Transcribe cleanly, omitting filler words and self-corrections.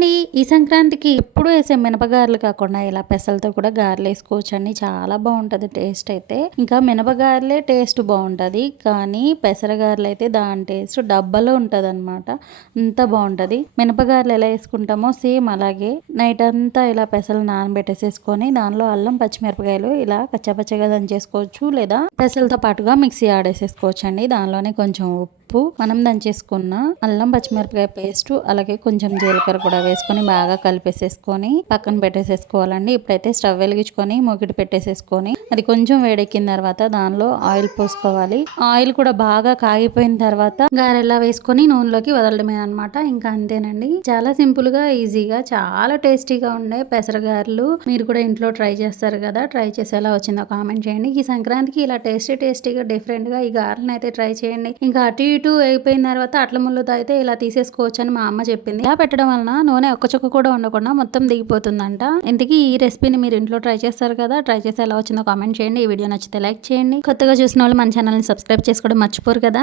అండి. ఈ సంక్రాంతికి ఎప్పుడు వేసే మినపగారెలు కాకుండా ఇలా పెసలతో కూడా గారెలేసుకోవచ్చండి. చాలా బావుంటది టేస్ట్ అయితే. ఇంకా మినపగారెలే టేస్ట్ బావుంటది. కానీ పెసర గారెలైతే దాని టేస్ట్ డబ్బలో ఉంటదనమాట. అంత బావుంటది. మినపగారెలు ఎలా ఏసుకుంటామో సేమ్ అలాగే నైట్ అంతా ఇలా పెసలు నానబెట్టేసేసుకొని దానిలో అల్లం, పచ్చిమిరపకాయలు ఇలా కచ్చాపచ్చగా దంచేసుకోవచ్చు. లేదా పెసలతో పాటుగా మిక్సీ ఆడేసేసుకోవచ్చండి. దానిలోనే కొంచెం ఉప్పు, మనం దంచేసుకున్న అల్లం పచ్చిమిరపకాయ పేస్టు, అలాగే కొంచెం జీలకర్ర కూడా వేసుకొని బాగా కలిపేసేసుకొని పక్కన పెట్టేసేసుకోవాలండి. ఇప్పుడైతే స్టవ్ వెలిగించుకొని మూకిడి పెట్టేసేసుకొని అది కొంచెం వేడెక్కిన తర్వాత దానిలో ఆయిల్ పోసుకోవాలి. ఆయిల్ కూడా బాగా కాగిపోయిన తర్వాత గారెలా వేసుకొని నూనెలోకి వదలడమే అనమాట. ఇంకా అంతేనండి. చాలా సింపుల్ గా, ఈజీగా, చాలా టేస్టీగా ఉండే పెసరగారెలు మీరు కూడా ఇంట్లో ట్రై చేస్తారు కదా. ట్రై చేసి ఎలా వచ్చిందో కామెంట్ చేయండి. ఈ సంక్రాంతికి ఇలా టేస్టీగా డిఫరెంట్ గా ఈ గారెలను అయితే ట్రై చేయండి. ఇంకా అటు ఇటు అయిపోయిన తర్వాత అట్ల ముళ్ళతో అయితే ఇలా తీసేసుకోవచ్చు అని మా అమ్మ చెప్పింది. ఇలా పెట్టడం వలన నూనె ఒక్క చుక్క కూడా ఉండకుండా మొత్తం దిగిపోతుందంట. ఇంతకీ ఈ రెసిపీని మీరు ఇంట్లో ట్రై చేస్తారు కదా. ట్రై చేసి ఎలా వచ్చిందో కామెంట్ చేయండి. ఈ వీడియో నచ్చితే లైక్ చేయండి. కొత్తగా చూసిన వాళ్ళు మన ఛానల్ని సబ్స్క్రైబ్ చేసుకోవడం మర్చిపోరు కదా.